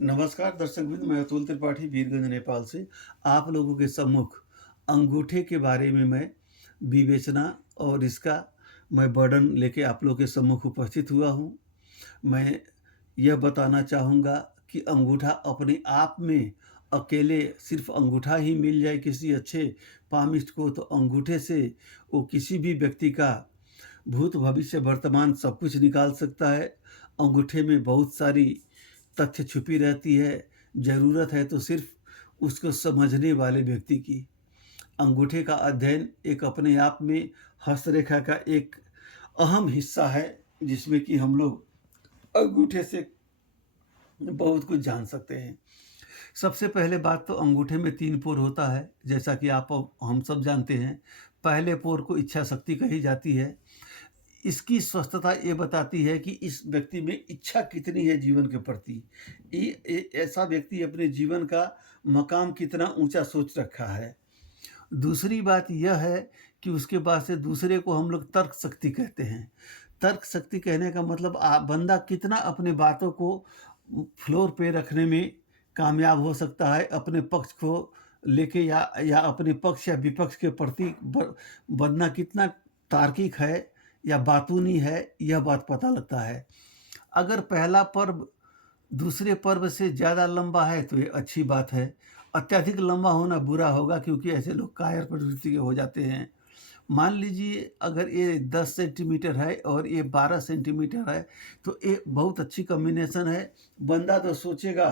नमस्कार दर्शकवृंद, मैं अतुल त्रिपाठी वीरगंज नेपाल से आप लोगों के सम्मुख अंगूठे के बारे में मैं विवेचना और इसका मैं वर्णन लेके आप लोगों के सम्मुख उपस्थित हुआ हूँ। मैं यह बताना चाहूँगा कि अंगूठा अपने आप में अकेले सिर्फ अंगूठा ही मिल जाए किसी अच्छे पामिस्ट को तो अंगूठे से वो किसी भी व्यक्ति का भूत भविष्य वर्तमान सब कुछ निकाल सकता है। अंगूठे में बहुत सारी तथ्य छुपी रहती है। ज़रूरत है तो सिर्फ उसको समझने वाले व्यक्ति की। अंगूठे का अध्ययन एक अपने आप में हस्तरेखा का एक अहम हिस्सा है, जिसमें कि हम लोग अंगूठे से बहुत कुछ जान सकते हैं। सबसे पहले बात तो अंगूठे में 3 पोर होता है, जैसा कि आप हम सब जानते हैं। पहले पोर को इच्छा शक्ति कही जाती है। इसकी स्वस्थता ये बताती है कि इस व्यक्ति में इच्छा कितनी है जीवन के प्रति। ऐसा व्यक्ति अपने जीवन का मकाम कितना ऊंचा सोच रखा है। दूसरी बात यह है कि उसके बाद से दूसरे को हम लोग तर्क शक्ति कहते हैं। तर्क शक्ति कहने का मतलब बंदा कितना अपने बातों को फ्लोर पे रखने में कामयाब हो सकता है, अपने पक्ष को लेके या अपने पक्ष या विपक्ष के प्रति बंदा कितना तार्किक है या बातूनी है, यह बात पता लगता है। अगर पहला पर्व दूसरे पर्व से ज़्यादा लंबा है तो ये अच्छी बात है। अत्यधिक लंबा होना बुरा होगा, क्योंकि ऐसे लोग कायर प्रवृत्ति के हो जाते हैं। मान लीजिए अगर ये 10 सेंटीमीटर है और ये 12 सेंटीमीटर है तो ये बहुत अच्छी कॉम्बिनेशन है। बंदा तो सोचेगा,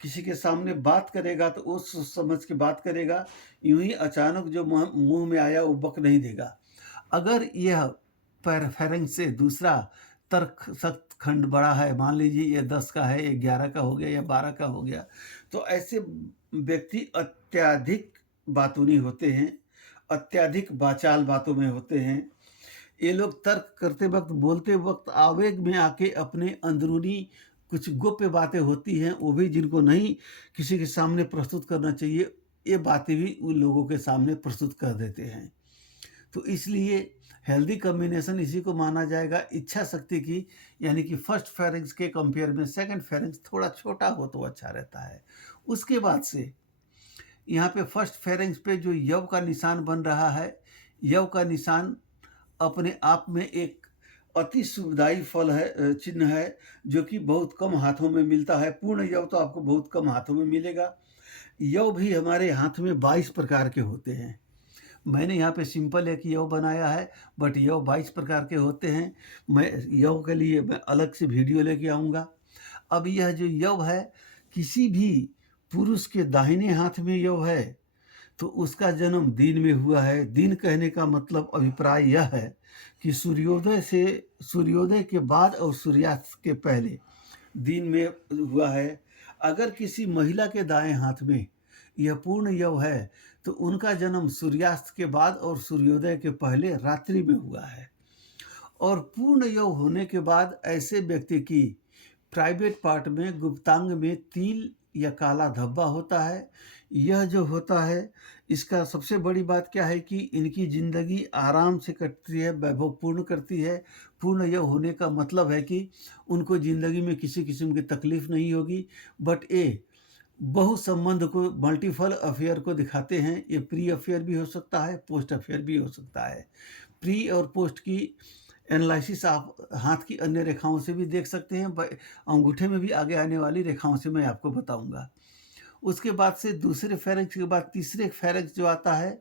किसी के सामने बात करेगा तो वो सोच समझ के बात करेगा। यूँ ही अचानक जो मुँह में आया वो बक नहीं देगा। अगर यह फेरेंक्स से दूसरा तर्क सख्त खंड बड़ा है, मान लीजिए ये 10 का है, ये 11 का हो गया या 12 का हो गया, तो ऐसे व्यक्ति अत्यधिक बातूनी होते हैं, अत्यधिक वाचाल बातों में होते हैं। ये लोग तर्क करते वक्त, बोलते वक्त आवेग में आके अपने अंदरूनी कुछ गोप्य बातें होती हैं, वो भी जिनको नहीं किसी के सामने प्रस्तुत करना चाहिए, ये बातें भी उन लोगों के सामने प्रस्तुत कर देते हैं। तो इसलिए हेल्दी कॉम्बिनेशन इसी को माना जाएगा इच्छा शक्ति की, यानी कि फर्स्ट फेरेंक्स के कंपेयर में सेकंड फेरेंक्स थोड़ा छोटा हो तो अच्छा रहता है। उसके बाद से यहाँ पे फर्स्ट फेरेंक्स पे जो यव का निशान बन रहा है, यव का निशान अपने आप में एक अति सुखदायी फल है, चिन्ह है, जो कि बहुत कम हाथों में मिलता है। पूर्ण यव तो आपको बहुत कम हाथों में मिलेगा। यव भी हमारे हाथ में 22 प्रकार के होते हैं। मैंने यहाँ पे सिंपल एक यव बनाया है, बट यव 22 प्रकार के होते हैं। मैं यव के लिए मैं अलग से वीडियो लेके आऊँगा। अब यह जो यव है, किसी भी पुरुष के दाहिने हाथ में यव है तो उसका जन्म दिन में हुआ है। दिन कहने का मतलब अभिप्राय यह है कि सूर्योदय के बाद और सूर्यास्त के पहले दिन में हुआ है। अगर किसी महिला के दाएं हाथ में यह पूर्ण यव है तो उनका जन्म सूर्यास्त के बाद और सूर्योदय के पहले रात्रि में हुआ है। और पूर्ण यव होने के बाद ऐसे व्यक्ति की प्राइवेट पार्ट में गुप्तांग में तिल या काला धब्बा होता है। यह जो होता है, इसका सबसे बड़ी बात क्या है कि इनकी ज़िंदगी आराम से कटती है, वैभवपूर्ण करती है। पूर्ण यह होने का मतलब है कि उनको ज़िंदगी में किसी किस्म की तकलीफ़ नहीं होगी। बट ये बहु संबंध को, मल्टीपल अफेयर को दिखाते हैं। ये प्री अफेयर भी हो सकता है, पोस्ट अफेयर भी हो सकता है। प्री और पोस्ट की एनालिसिस आप हाथ की अन्य रेखाओं से भी देख सकते हैं। अंगूठे में भी आगे आने वाली रेखाओं से मैं आपको बताऊंगा। उसके बाद से दूसरे फेरेंक्स के बाद तीसरे फेरेंक्स जो आता है,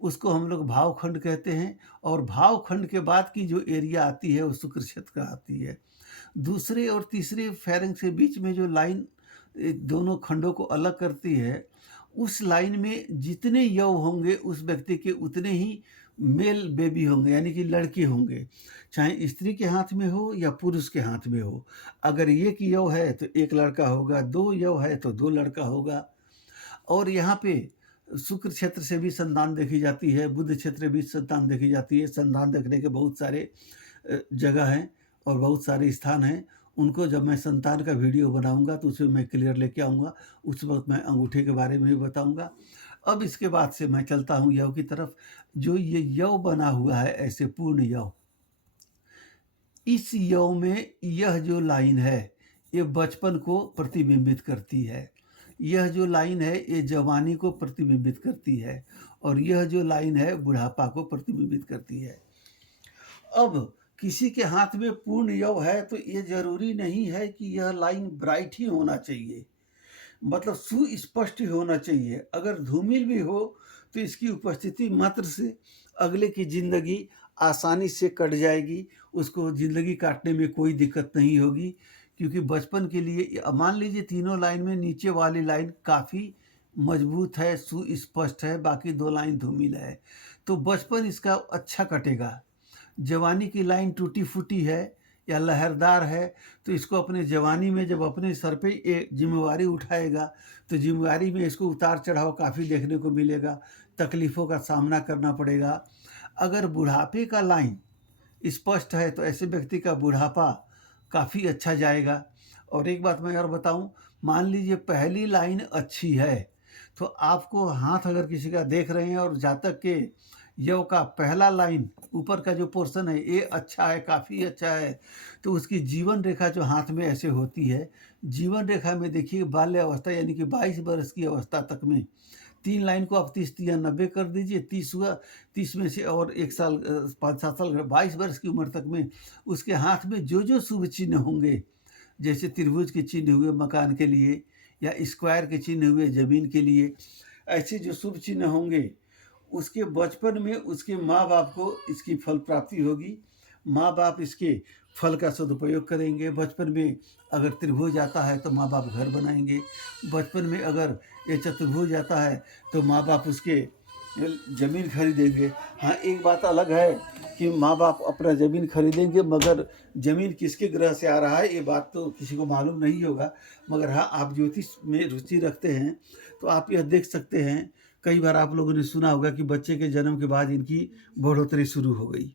उसको हम लोग भावखंड कहते हैं। और भावखंड के बाद की जो एरिया आती है वो शुक्र क्षेत्र आती है। दूसरे और तीसरे फेरेंक्स के बीच में जो लाइन दोनों खंडों को अलग करती है, उस लाइन में जितने यव होंगे उस व्यक्ति के उतने ही मेल बेबी होंगे, यानी कि लड़के होंगे, चाहे स्त्री के हाथ में हो या पुरुष के हाथ में हो। अगर एक यव है तो एक लड़का होगा, 2 यव है तो 2 लड़का होगा। और यहाँ पे शुक्र क्षेत्र से भी संतान देखी जाती है, बुध क्षेत्र भी संतान देखी जाती है। संतान देखने के बहुत सारे जगह हैं और बहुत सारे स्थान हैं। उनको जब मैं संतान का वीडियो बनाऊंगा तो उसमें मैं क्लियर लेके आऊँगा। उस वक्त मैं अंगूठे के बारे में भी बताऊंगा। अब इसके बाद से मैं चलता हूँ यव की तरफ। जो ये यव बना हुआ है ऐसे पूर्ण यव, इस यव में यह जो लाइन है, ये बचपन को प्रतिबिंबित करती है। यह जो लाइन है ये जवानी को प्रतिबिंबित करती है और यह जो लाइन है बुढ़ापा को प्रतिबिंबित करती है। अब किसी के हाथ में पूर्ण यौव है तो ये ज़रूरी नहीं है कि यह लाइन ब्राइट ही होना चाहिए, मतलब सुस्पष्ट ही होना चाहिए। अगर धूमिल भी हो तो इसकी उपस्थिति मात्र से अगले की ज़िंदगी आसानी से कट जाएगी, उसको ज़िंदगी काटने में कोई दिक्कत नहीं होगी। क्योंकि बचपन के लिए मान लीजिए तीनों लाइन में नीचे वाली लाइन काफ़ी मजबूत है, सुस्पष्ट है, बाकी 2 लाइन धूमिल है, तो बचपन इसका अच्छा कटेगा। जवानी की लाइन टूटी-फूटी है या लहरदार है, तो इसको अपने जवानी में जब अपने सर पे ये ज़िम्मेवारी उठाएगा, तो ज़िम्मेवारी में इसको उतार-चढ़ाव काफ़ी देखने को मिलेगा, तकलीफ़ों का सामना करना पड़ेगा। अगर बुढ़ापे का लाइन स्पष्ट है, तो ऐसे व्यक्ति का बुढ़ापा काफ़ी अच्छा जाएगा। और एक बात मैं और बताऊँ, मान लीजिए पहली लाइन अच्छी है, तो आपको हाथ अगर किसी का देख रहे हैं और जातक के यव का पहला लाइन ऊपर का जो पोर्शन है ये अच्छा है, काफ़ी अच्छा है, तो उसकी जीवन रेखा जो हाथ में ऐसे होती है, जीवन रेखा में देखिए बाल्य अवस्था यानी कि 22 वर्ष की अवस्था तक में 3 लाइन को आप 30 या 90 कर दीजिए, 30 हुआ, 30 में से और 1 साल 5-7 साल 22 वर्ष की उम्र तक में उसके हाथ में जो शुभ चिन्ह होंगे, जैसे त्रिभुज के चिन्ह हुए मकान के लिए या स्क्वायर के चिन्ह हुए ज़मीन के लिए, ऐसे जो शुभ चिन्ह होंगे, उसके बचपन में उसके माँ-बाप को इसकी फल प्राप्ति होगी। माँ-बाप इसके फल का सदुपयोग करेंगे। बचपन में अगर त्रिभुज आता है तो माँ-बाप घर बनाएँगे। बचपन में अगर ये चतुर्भुज आता है तो माँ-बाप उसके ज़मीन खरीदेंगे। हाँ, एक बात अलग है कि माँ-बाप अपना ज़मीन खरीदेंगे, मगर ज़मीन किसके ग्रह से आ रहा है ये बात तो किसी को मालूम नहीं होगा। मगर हाँ, आप ज्योतिष में रुचि रखते हैं तो आप यह देख सकते हैं, कई बार आप लोगों ने सुना होगा कि बच्चे के जन्म के बाद इनकी बढ़ोतरी शुरू हो गई।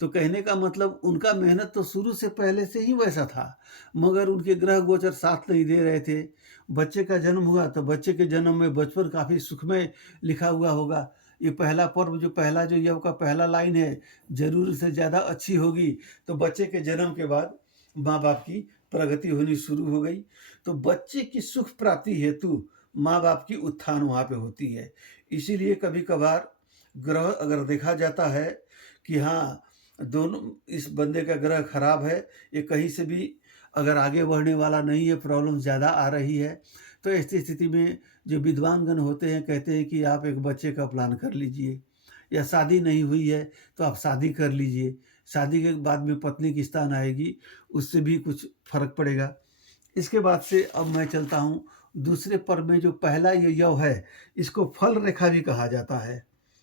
तो कहने का मतलब उनका मेहनत तो शुरू से पहले से ही वैसा था, मगर उनके ग्रह गोचर साथ नहीं दे रहे थे। बच्चे का जन्म हुआ तो बच्चे के जन्म में बचपन काफ़ी सुखमय लिखा हुआ होगा। ये पहला पर्व जो पहला जो यव का पहला लाइन है, ज़रूर से ज़्यादा अच्छी होगी, तो बच्चे के जन्म के बाद माँ-बाप की प्रगति होनी शुरू हो गई। तो बच्चे की सुख प्राप्ति हेतु माँ-बाप की उत्थान वहाँ पे होती है। इसीलिए कभी-कभार ग्रह अगर देखा जाता है कि हाँ, दोनों इस बंदे का ग्रह खराब है, ये कहीं से भी अगर आगे बढ़ने वाला नहीं है, प्रॉब्लम ज़्यादा आ रही है, तो ऐसी स्थिति में जो विद्वानगण होते हैं कहते हैं कि आप एक बच्चे का प्लान कर लीजिए, या शादी नहीं हुई है तो आप शादी कर लीजिए। शादी के बाद में पत्नी की स्थान आएगी, उससे भी कुछ फ़र्क पड़ेगा। इसके बाद से अब मैं चलता हूँ दूसरे पर्व में, जो पहला ये यव है, इसको फल रेखा भी कहा जाता है।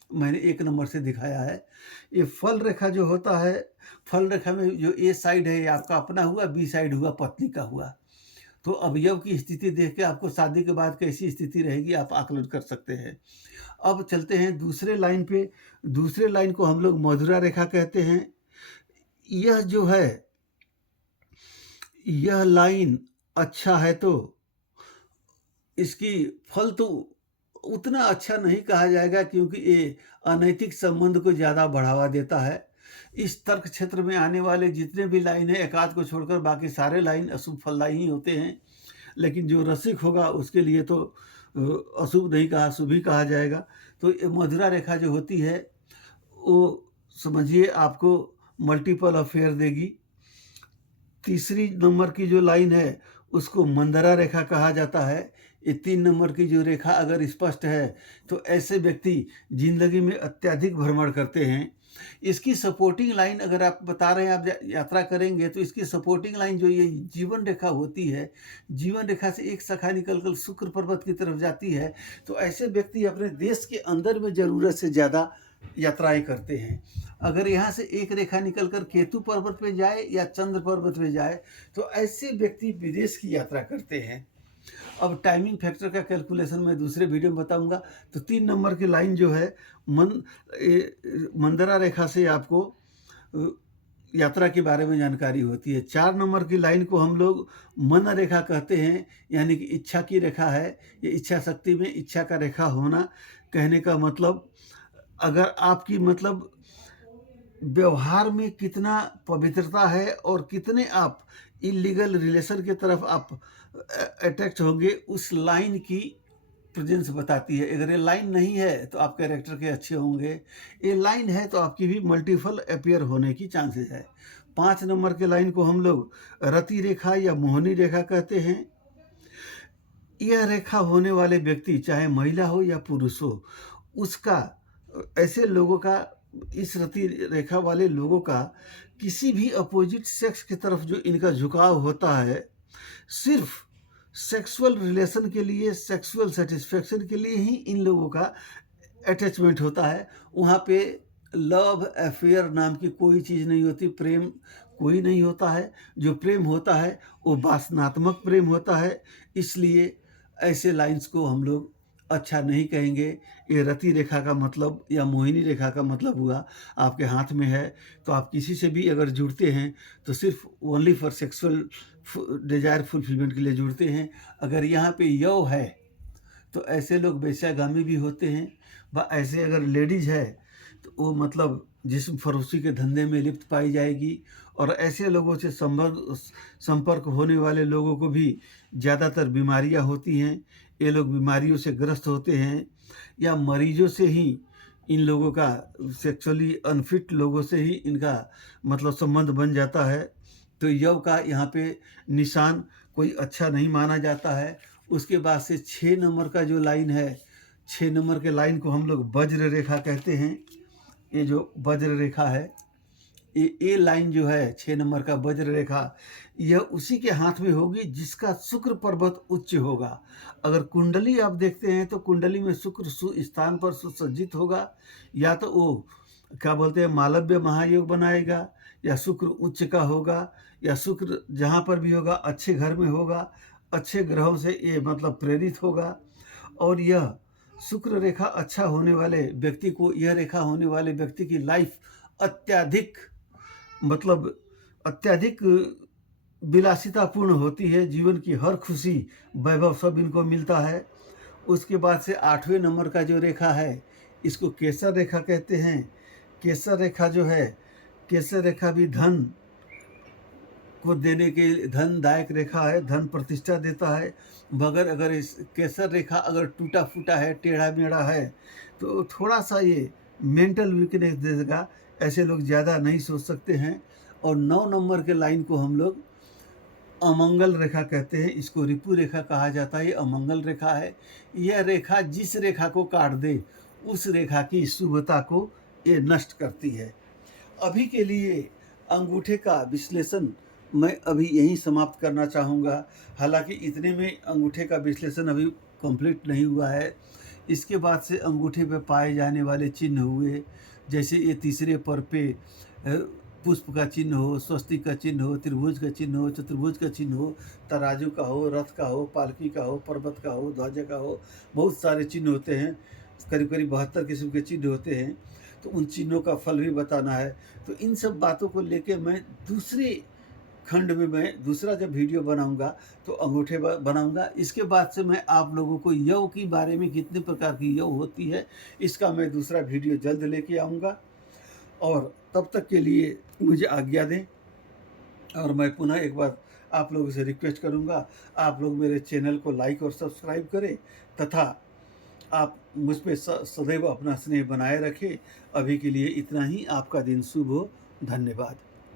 मैंने 1 नंबर से दिखाया है। ये फल रेखा जो होता है, फल रेखा में जो ए साइड है ये आपका अपना हुआ, बी साइड हुआ पत्नी का हुआ। तो अवयव की स्थिति देख के आपको शादी के बाद कैसी स्थिति रहेगी आप आकलन कर सकते हैं। अब चलते हैं दूसरे लाइन पे। दूसरे लाइन को हम लोग मधुरा रेखा कहते हैं। यह जो है, यह लाइन अच्छा है तो इसकी फल तो उतना अच्छा नहीं कहा जाएगा, क्योंकि ये अनैतिक संबंध को ज़्यादा बढ़ावा देता है। इस तर्क क्षेत्र में आने वाले जितने भी लाइन है, एकाध को छोड़कर बाकी सारे लाइन अशुभ फलदायी ही होते हैं। लेकिन जो रसिक होगा उसके लिए तो अशुभ नहीं कहा, शुभ ही कहा जाएगा। तो ये मधुरा रेखा जो होती है वो समझिए आपको मल्टीपल अफेयर देगी। तीसरी नंबर की जो लाइन है उसको मंदरा रेखा कहा जाता है। ये 3 नंबर की जो रेखा अगर स्पष्ट है तो ऐसे व्यक्ति ज़िंदगी में अत्यधिक भ्रमण करते हैं। इसकी सपोर्टिंग लाइन अगर आप बता रहे हैं आप यात्रा करेंगे, तो इसकी सपोर्टिंग लाइन जो ये जीवन रेखा होती है, जीवन रेखा से एक शाखा निकल कर शुक्र पर्वत की तरफ जाती है। तो ऐसे व्यक्ति अपने देश के अंदर में ज़रूरत से ज़्यादा यात्राएं करते हैं। अगर यहाँ से एक रेखा निकल कर केतु पर्वत पे जाए या चंद्र पर्वत पे जाए, तो ऐसे व्यक्ति विदेश की यात्रा करते हैं। अब टाइमिंग फैक्टर का कैलकुलेशन मैं दूसरे वीडियो में बताऊंगा। तो 3 नंबर की लाइन जो है मंदरा रेखा से आपको यात्रा के बारे में जानकारी होती है। 4 नंबर की लाइन को हम लोग मन रेखा कहते हैं, यानी कि इच्छा की रेखा है। ये इच्छा शक्ति में इच्छा का रेखा होना, कहने का मतलब अगर आपकी मतलब व्यवहार में कितना पवित्रता है और कितने आप इल्लीगल रिलेशन की तरफ आप अट्रैक्ट होंगे, उस लाइन की प्रेजेंस बताती है। अगर ये लाइन नहीं है तो आप कैरेक्टर के अच्छे होंगे, ये लाइन है तो आपकी भी मल्टीपल अपीयर होने की चांसेस है। 5 नंबर के लाइन को हम लोग रति रेखा या मोहनी रेखा कहते हैं। यह रेखा होने वाले व्यक्ति चाहे महिला हो या पुरुष हो, उसका ऐसे लोगों का, इस रति रेखा वाले लोगों का किसी भी अपोजिट सेक्स की तरफ जो इनका झुकाव होता है, सिर्फ सेक्सुअल रिलेशन के लिए, सेक्सुअल सेटिस्फेक्शन के लिए ही इन लोगों का अटैचमेंट होता है। वहाँ पे लव अफेयर नाम की कोई चीज़ नहीं होती, प्रेम कोई नहीं होता है। जो प्रेम होता है वो वासनात्मक प्रेम होता है। इसलिए ऐसे लाइन्स को हम लोग अच्छा नहीं कहेंगे। ये रति रेखा का मतलब या मोहिनी रेखा का मतलब हुआ आपके हाथ में है, तो आप किसी से भी अगर जुड़ते हैं तो सिर्फ only for sexual desire fulfilment के लिए जुड़ते हैं। अगर यहाँ पे यव है तो ऐसे लोग वेश्यागामी भी होते हैं। व ऐसे अगर लेडीज़ है तो वो मतलब जिस्म फरोशी के धंधे में लिप्त पाई जाएगी। और ऐसे लोगों से संपर्क होने वाले लोगों को भी ज़्यादातर बीमारियां होती हैं। ये लोग बीमारियों से ग्रस्त होते हैं या मरीजों से ही इन लोगों का, सेक्सुअली अनफिट लोगों से ही इनका मतलब संबंध बन जाता है। तो यव का यहाँ पे निशान कोई अच्छा नहीं माना जाता है। उसके बाद से 6 नंबर का जो लाइन है, 6 नंबर के लाइन को हम लोग वज्र रेखा कहते हैं। ये जो वज्र रेखा है, ये लाइन जो है 6 नंबर का वज्र रेखा, यह उसी के हाथ में होगी जिसका शुक्र पर्वत उच्च होगा। अगर कुंडली आप देखते हैं तो कुंडली में शुक्र स्थान पर सुसज्जित होगा, या तो वो क्या बोलते हैं मालव्य महायोग बनाएगा, या शुक्र उच्च का होगा, या शुक्र जहाँ पर भी होगा अच्छे घर में होगा, अच्छे ग्रहों से ये मतलब प्रेरित होगा। और यह शुक्र रेखा अच्छा होने वाले व्यक्ति को, यह रेखा होने वाले व्यक्ति की लाइफ अत्यधिक मतलब अत्यधिक विलासितापूर्ण होती है। जीवन की हर खुशी वैभव सब इनको मिलता है। उसके बाद से 8वें नंबर का जो रेखा है, इसको केसर रेखा कहते हैं। केसर रेखा जो है, केसर रेखा भी धन को देने के धनदायक रेखा है, धन प्रतिष्ठा देता है। मगर अगर इस केसर रेखा अगर टूटा फूटा है, टेढ़ा मेढ़ा है, तो थोड़ा सा ये मेंटल वीकनेस देगा। ऐसे लोग ज़्यादा नहीं सोच सकते हैं। और 9 नंबर के लाइन को हम लोग अमंगल रेखा कहते हैं। इसको रिपु रेखा कहा जाता है। ये अमंगल रेखा है। यह रेखा जिस रेखा को काट दे, उस रेखा की शुभता को ये नष्ट करती है। अभी के लिए अंगूठे का विश्लेषण मैं अभी यहीं समाप्त करना चाहूँगा। हालांकि इतने में अंगूठे का विश्लेषण अभी कंप्लीट नहीं हुआ है। इसके बाद से अंगूठे पर पाए जाने वाले चिन्ह हुए, जैसे ये तीसरे पर पे पुष्प का चिन्ह हो, स्वस्तिक का चिन्ह हो, त्रिभुज का चिन्ह हो, चतुर्भुज का चिन्ह हो, तराजू का हो, रथ का हो, पालकी का हो, पर्वत का हो, ध्वज का हो, बहुत सारे चिन्ह होते हैं। करीब करीब 72 किस्म के चिन्ह होते हैं। तो उन चिन्हों का फल भी बताना है। तो इन सब बातों को लेके मैं दूसरे खंड में, मैं दूसरा जब वीडियो बनाऊंगा तो अंगूठे बनाऊंगा। इसके बाद से मैं आप लोगों को यव के बारे में, कितने प्रकार की यव होती है, इसका मैं दूसरा वीडियो जल्द लेके आऊँगा। और तब तक के लिए मुझे आज्ञा दें। और मैं पुनः एक बार आप लोगों से रिक्वेस्ट करूंगा, आप लोग मेरे चैनल को लाइक और सब्सक्राइब करें, तथा आप मुझ पर सदैव अपना स्नेह बनाए रखें। अभी के लिए इतना ही। आपका दिन शुभ हो। धन्यवाद।